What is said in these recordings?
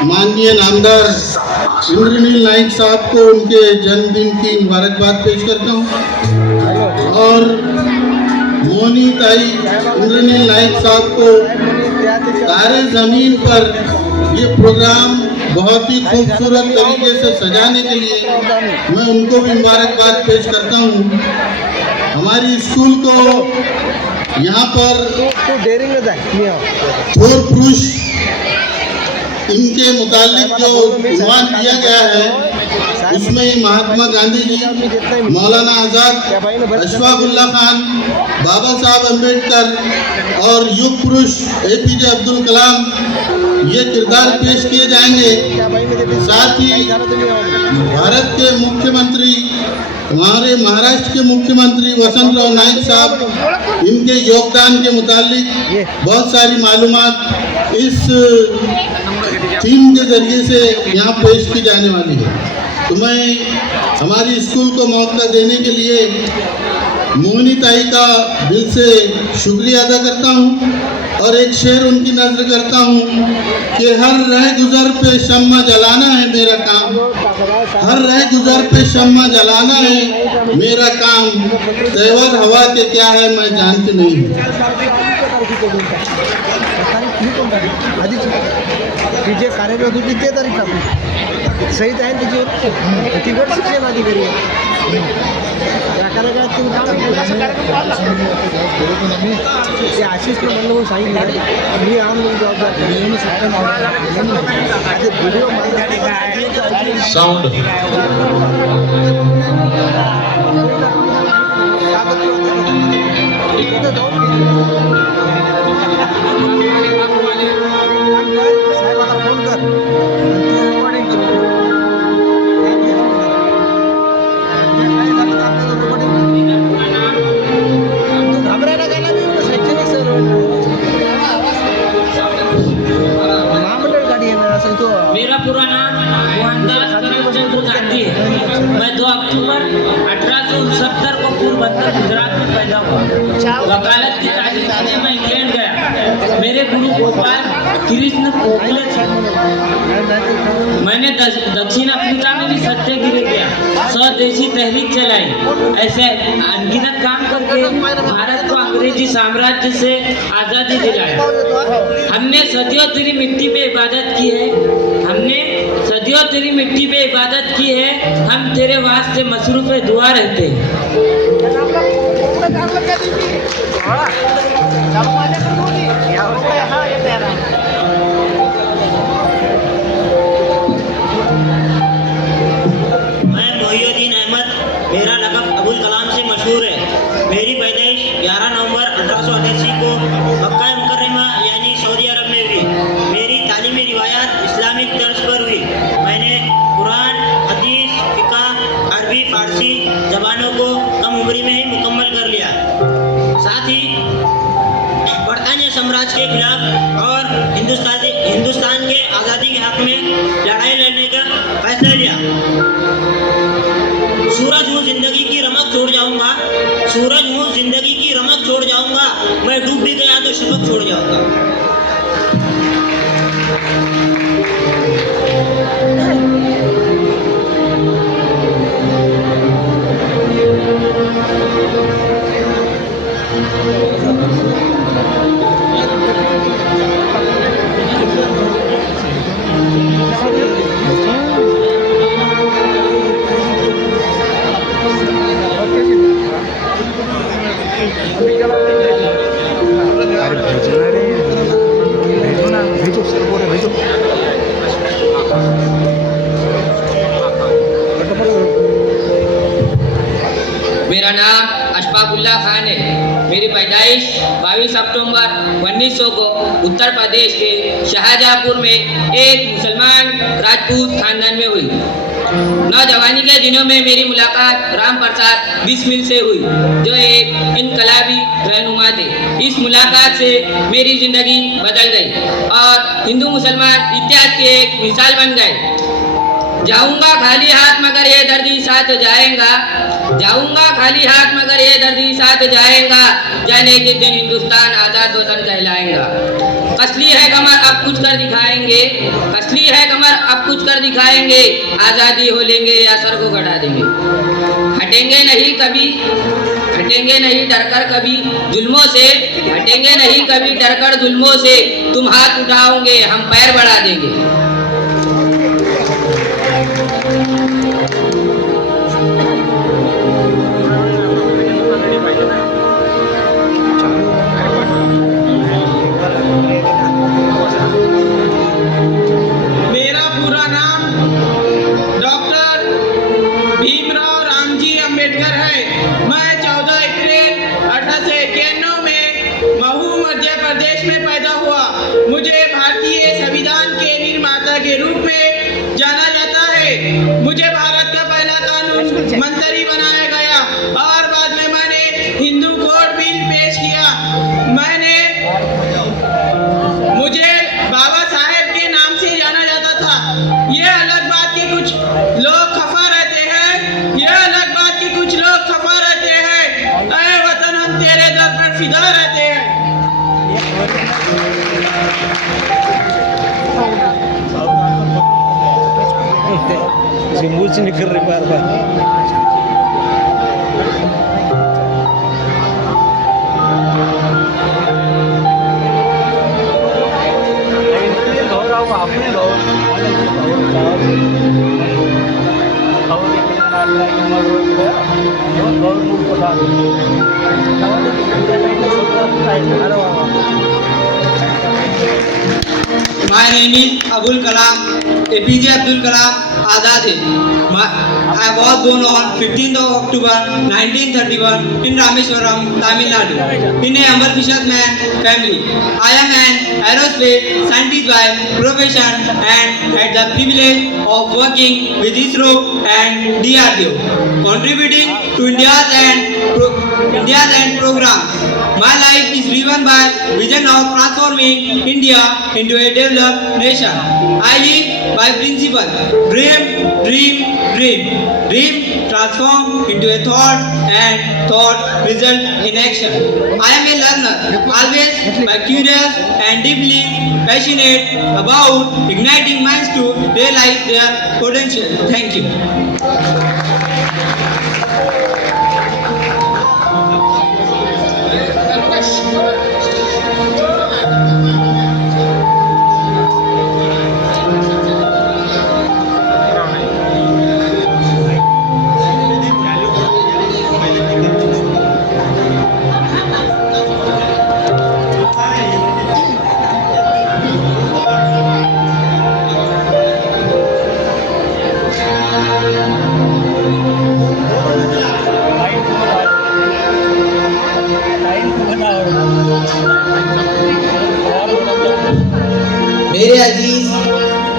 माननीय नामदार इंद्रनील नाइक साहब को उनके जन्मदिन की मुबारकबाद पेश करता हूँ और मोनी ताई इंद्रनील नाइक साहब को तारे ज़मीन पर ये प्रोग्राम बहुत ही खूबसूरत तरीके से सजाने के लिए मैं उनको भी मुबारकबाद पेश करता हूँ। हमारी स्कूल को यहाँ पर थोर पुरुष इनके मुतालिक जो उन्वान दिया गया है उसमें महात्मा गांधी जी, मौलाना आज़ाद, अशफाक उल्लाह खान, बाबा साहब अम्बेडकर और युग पुरुष APJ अब्दुल कलाम ये किरदार पेश किए जाएंगे। साथ ही भारत के मुख्यमंत्री, हमारे महाराष्ट्र के मुख्यमंत्री वसंतराव नाइक साहब, इनके योगदान के मुतालिक बहुत सारी मालूमात इस थीम के जरिए से यहाँ पेश की जाने वाली है। तो मैं हमारी स्कूल को मौका देने के लिए मोनी ताई का दिल से शुक्रिया अदा करता हूँ और एक शेर उनकी नज़र करता हूँ कि हर रह गुज़र पे शम्मा जलाना है मेरा काम, हर रह गुज़र पे शम्मा जलाना है मेरा काम, तेवर हवा के क्या है मैं जानती नहीं हूँ। जे कार्यरत होती ते तरी सहित आहे त्याच्यावर ती गट शिक्षण अधिकारी आहे या कार्यक्रमात तुम्ही ते आशिष म्हणलं म्हणून सांगितलं मी आम जबाबदार साउंड मेरा पूरा नाम मोहनदास करमचंद गांधी है। मैं 2 अक्टूबर 1869 को पोरबंदर गुजरात में पैदा हुआ। वकालत की तालीम के लिए मैं इंग्लैंड गया। मेरे गुरु गोपाल कृष्ण गोखले थे। मैंने दक्षिण अफ्रीका में भी सत्याग्रह किया, स्वदेशी तहरीक चलाई। ऐसे अनगिनत काम करके भारत को अंग्रेजी साम्राज्य से आज़ादी दिलाई। हमने सदियों तेरी मिट्टी पे इबादत की है, हमने सदियों तेरी मिट्टी पे इबादत की है, हम तेरे वास्ते मसरूफ़ दुआ रहते हैं। मैं मोहिउद्दीन अहमद, मेरा लक़ब अबुल कलाम से मशहूर है। मेरी पैदाइश 11 नवंबर 1888 को मक्का मुकर्रमा यानी सऊदी अरब में हुई। मेरी तालीमी रिवायात इस्लामिक तर्ज पर हुई। मैंने कुरान, हदीस, फ़िक़्ह, अरबी, फ़ारसी ज़बानों को कम उम्र में ही मुकम्मल कर लिया। साथ ही बरतानिया साम्राज्य के खिलाफ और हिंदुस्तान के आज़ादी के हक़ में लड़ाई लड़ने का फैसला लिया। सूरज हूँ जिंदगी की रमक छोड़ जाऊंगा, सूरज हूँ जिंदगी की रमक छोड़ जाऊंगा, मैं डूब भी गया तो शबक छोड़ जाऊंगा। मेरा नाम अशफाक उल्लाह खान है। मेरी पैदाइश 22 अक्टूबर 1900 को उत्तर प्रदेश के शाहजहाँपुर में एक मुसलमान राजपूत खानदान में हुई। नौजवानी के दिनों में मेरी मुलाकात राम प्रसाद बिस्मिल से हुई, जो एक इनकलाबी रहनुमा थे। इस मुलाकात से मेरी ज़िंदगी बदल गई और हिंदू मुसलमान इत्तेहाद की एक मिसाल बन गए। जाऊंगा खाली हाथ मगर ये दर्दी साथ जाएगा, जाऊंगा खाली हाथ मगर ये दर्दी साथ जाएगा, जाने के दिन हिंदुस्तान आजाद वतन कहलाएगा। कसली है कमर अब कुछ कर दिखाएंगे, कसली है कमर अब कुछ कर दिखाएंगे, आज़ादी हो लेंगे या सर को कटा देंगे। हटेंगे नहीं कभी, हटेंगे नहीं डरकर कभी जुल्मों से, हटेंगे नहीं कभी डरकर जुल्मों से, तुम हाथ उठाओगे हम पैर बढ़ा देंगे। मेरा पूरा नाम डॉक्टर भीमराव रामजी अंबेडकर है। मैं 14 अप्रैल 1891 में महू मध्य प्रदेश में पैदा हुआ। मुझे भारतीय संविधान के निर्माता के रूप में जाना जाता है। मुझे भारत का पहला कानून मंत्री बनाया गया और बाद में मैंने हिंदू कोड बिल पेश किया। मुझे बाबा साहेब के नाम से जाना जाता था। ये अलग बात कि कुछ लोग खफा रहते हैं, ये अलग बात कि कुछ लोग खफा रहते हैं। ऐ वतन हम तेरे दर पर फिदा रहते हैं। सिंबल से निकल रही बार बार। My name is Abul Kalam, APJ Abdul Kalam Azad. I was born on 15th of October 1931 in Rameswaram, Tamil Nadu, in a humble fisherman family. I am an aerospace scientist by profession and had the privilege of working with ISRO and DRDO, contributing to India's and programs. My life is driven by vision of transforming India into a developed nation. I live by principle: dream, dream, dream. Dream transform into a thought, and thought result in action. I am a learner, always by curious and deeply passionate about igniting minds to realize their potential. Thank you. मेरे अजीज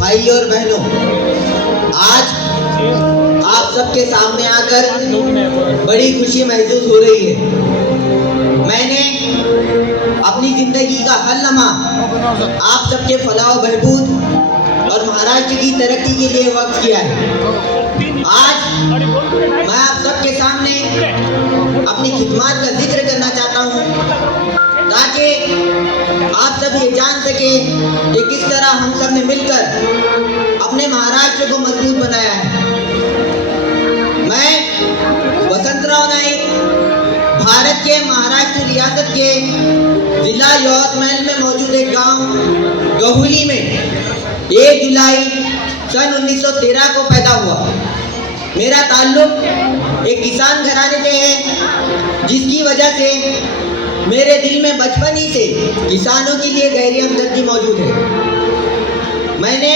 भाई और बहनों, आज आप सबके सामने आकर बड़ी खुशी महसूस हो रही है। मैंने अपनी जिंदगी का हर लम्हा आप सबके फलाह व बहबूद और महाराष्ट्र की तरक्की के लिए वक्त किया है। आज मैं आप सबके सामने अपनी खिदमत का जिक्र करना चाहता हूँ ताकि आप सब ये जान सके कि किस तरह हम सब ने मिलकर अपने महाराष्ट्र को मजबूत बनाया है। मैं वसंतराव नाइक, भारत के महाराष्ट्र रियासत के जिला यवतमाल में मौजूद एक गांव गहुली में 1 जुलाई सन 1913 को पैदा हुआ। मेरा ताल्लुक एक किसान घराने से है, जिसकी वजह से मेरे दिल में बचपन ही से किसानों के लिए गहरी हमदर्दी मौजूद है। मैंने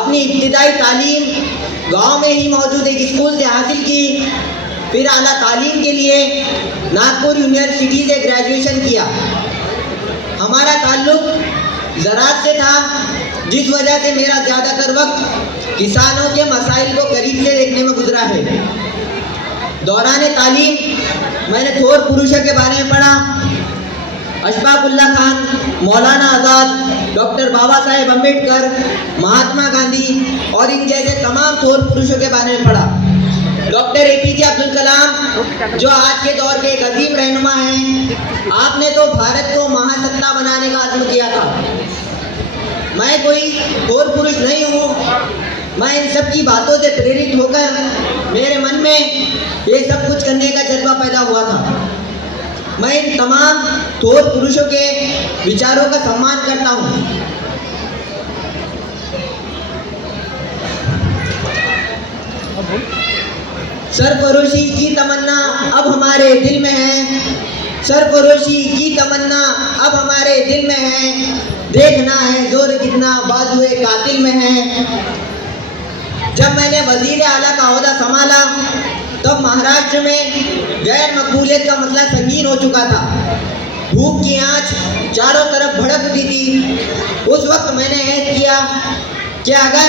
अपनी इब्तिदाई तालीम गांव में ही मौजूद एक स्कूल से हासिल की, फिर आला तालीम के लिए नागपुर यूनिवर्सिटी से ग्रेजुएशन किया। हमारा ताल्लुक ज़राअत से था, जिस वजह से मेरा ज़्यादातर वक्त किसानों के मसाइल को करीब से देखने में गुजरा है। दौरान तालीम मैंने थोर पुरुषों के बारे में पढ़ा, अशफाक उल्लाह खान, मौलाना आज़ाद, डॉक्टर बाबा साहेब अम्बेडकर, महात्मा गांधी और इन जैसे तमाम थोर पुरुषों के बारे में पढ़ा। डॉक्टर एपीजे अब्दुल कलाम जो आज के दौर के एक अजीम रहनुमा हैं, आपने तो भारत को महासत्ता बनाने का अज़्म किया था। मैं कोई थोर पुरुष नहीं हूँ, मैं इन सब की बातों से प्रेरित होकर मेरे मन में ये सब कुछ करने का जज्बा पैदा हुआ था। मैं इन तमाम थोर पुरुषों के विचारों का सम्मान करता हूँ। सरफरोशी की तमन्ना अब हमारे दिल में है, सरफरोशी की तमन्ना अब हमारे दिल में है, देखना है जोर कितना बाजुए कातिल में है। जब मैंने वजीर आला का ओहदा संभाला तब महाराष्ट्र में गैर मकबूलियत का मसला संगीन हो चुका था। भूख की आंच चारों तरफ भड़क उठी थी। उस वक्त मैंने ऐद किया कि अगर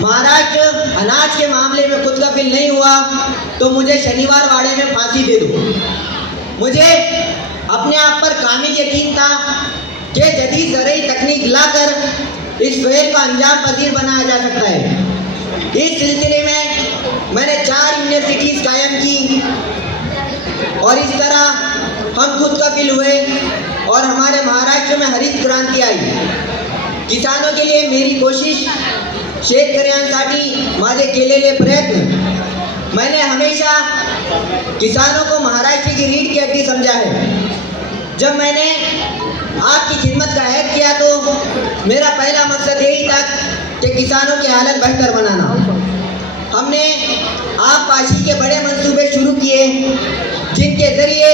महाराष्ट्र अनाज के मामले में खुद कफिल नहीं हुआ तो मुझे शनिवार वाड़े में फांसी दे दो। मुझे अपने आप पर कामिल यकीन था कि जदीद ज़रई तकनीक लाकर इस फेल को अंजाम पजीर बनाया जा सकता है। इस सिलसिले में मैंने 4 यूनिवर्सिटीज़ कायम की और इस तरह हम खुद कफिल हुए और हमारे महाराष्ट्र में हरित क्रांति आई। किसानों के लिए मेरी कोशिश, शेतकऱ्यांसाठी माझे केलेले प्रयत्न, मैंने हमेशा किसानों को महाराष्ट्र की रीढ़ की हड्डी समझा है। जब मैंने आपकी खिदमत का ऐद किया तो मेरा पहला मकसद यही था कि किसानों की हालत बेहतर बनाना। हमने आबपाशी के बड़े मंसूबे शुरू किए जिनके जरिए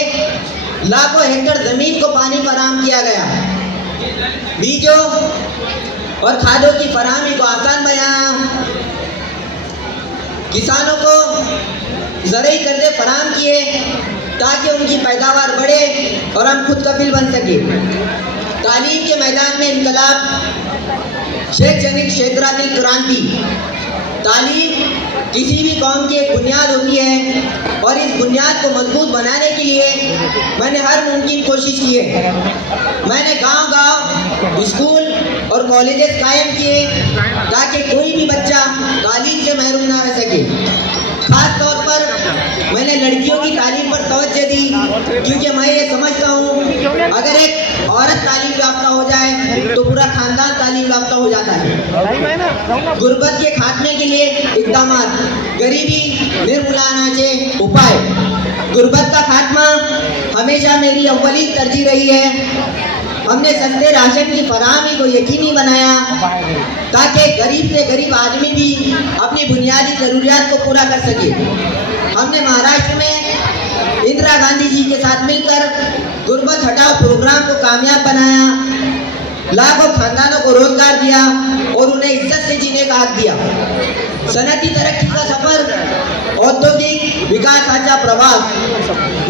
लाखों हेक्टर ज़मीन को पानी फराहम किया गया, बीजों और खादों की फराहमी को आसान बनाया, किसानों को ज़रई कर्ज़े फराहम किए ताकि उनकी पैदावार बढ़े और हम खुद कफिल बन सके। तालीम के मैदान में इनकलाब, शैक्षणिक क्षेत्रातील क्रांति। तालीम किसी भी कौम की एक बुनियाद होती है और इस बुनियाद को मजबूत बनाने के लिए मैंने हर मुमकिन कोशिश की है। मैंने गांव-गांव स्कूल और कॉलेजेस कायम किए ताकि कोई भी बच्चा तालीम से महरूम ना रह सके। खास तौर पर मैंने लड़कियों की तालीम पर तवज्जो दी क्योंकि मैं ये समझता हूँ अगर एक औरत तालीम याफ्ता हो जाए तो पूरा खानदान तालीम याफ्ता हो जाता है। गुर्बत के खात्मे के लिए इक़दाम, गरीबी निर्मूलनाचे उपाय। गुर्बत का खात्मा हमेशा मेरी अव्वलीन तरजीह रही है। हमने सस्ते राशन की फराहमी को यकीनी बनाया ताकि गरीब से गरीब आदमी भी अपनी बुनियादी ज़रूरियात को पूरा कर सके। हमने महाराष्ट्र में इंदिरा गांधी जी के साथ मिलकर गुर्बत हटाओ प्रोग्राम को कामयाब बनाया, लाखों खानदानों को रोजगार दिया और उन्हें इज्जत से जीने का हक दिया। सनती तरक्की का सफर, औद्योगिक विकास का प्रवास।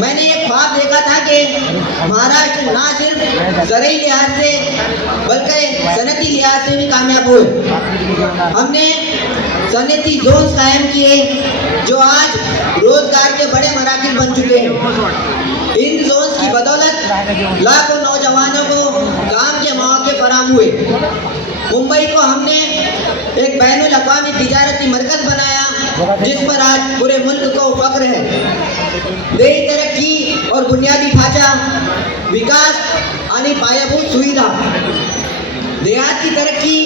मैंने ये ख्वाब देखा था कि महाराष्ट्र ना सिर्फ ज़रई लिहाज से बल्कि सनती लिहाज से भी कामयाब हो। हमने सनती जोन्स कायम किए जो आज रोजगार के बड़े मराकज़ बन चुके हैं। इन जोन्स की बदौलत लाखों नौजवानों को काम के मौके फराहम हुए। मुंबई को हमने एक बैनुल अक़वामी तिजारती मरकज़ बनाया जिस पर आज पूरे मुल्क को फख्र है। देही तरक्की और बुनियादी ढांचा विकास यानी पायाभूत सुविधा। देहात की तरक्की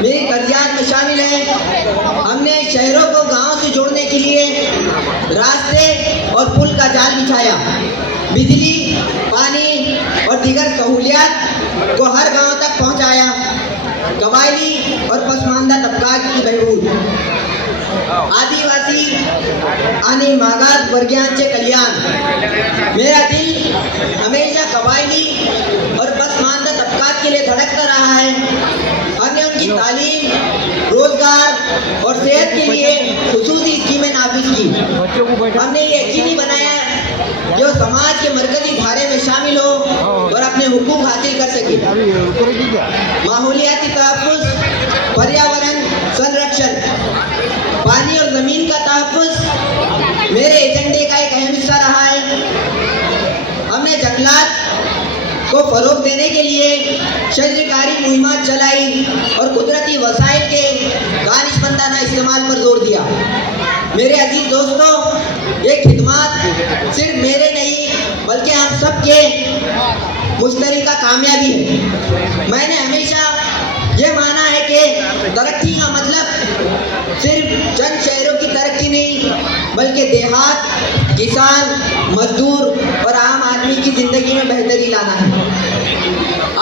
मेरी तरजीहात में शामिल है। हमने शहरों को गांव से जोड़ने के लिए रास्ते और पुल का जाल बिछाया। बिजली, पानी और दीगर सहूलियात को हर गांव तक पहुंचाया। कबायली और पसमानदा तबका की बहबूद। आदिवासी आणि मागास वर्गीयांचे कल्याण। मेरा दिल हमेशा कबायली और पसमानदा तबकात के लिए धड़कता रहा है। हमने उनकी तालीम, रोजगार और सेहत के लिए खुसूसी स्कीमें नाफिज की। हमने ये यकीनी बनाया कि वो समाज के मरकजी धारे में शामिल हो और अपने हुकूक हासिल कर सके। माहौलियाती तहफ़्फ़ुज़, पर्यावरण संरक्षण, पानी और ज़मीन का तहफ़्फ़ुज़ मेरे एजेंडे का एक अहम हिस्सा रहा है। हमने जंगलात को फ़रोग़ देने के लिए शजरकारी मुहिम वसाइल के दानिशमंदाना इस्तेमाल पर जोर दिया। मेरे अजीज दोस्तों, ये खिदमत सिर्फ मेरे नहीं बल्कि हम सबके मुश्तरका कामयाबी है। मैंने हमेशा ये माना है कि तरक्की का मतलब सिर्फ चंद शहरों की तरक्की नहीं बल्कि देहात, किसान, मजदूर और आम आदमी की ज़िंदगी में बेहतरी लाना है।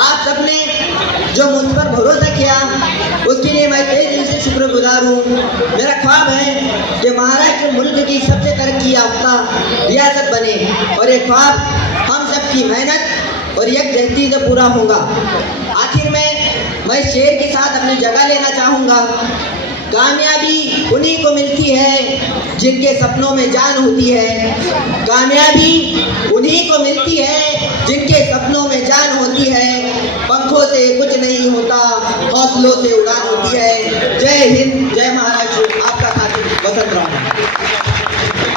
आप सबने जो मुझ पर भरोसा किया उसके लिए मैं तहे दिल से शुक्रगुजार हूँ। मेरा ख्वाब है कि महाराष्ट्र मुल्क की सबसे तरक्की याफ्ता रियासत बने और ये ख्वाब हम सबकी मेहनत और यकजहती से पूरा होगा। आखिर में मैं शेर के साथ अपनी जगह लेना चाहूँगा। कामयाबी उन्हीं को मिलती है जिनके सपनों में जान होती है। कामयाबी उन्हीं को मिलती है जिनके सपनों में जान होती है। पंखों से कुछ नहीं होता, हौसलों से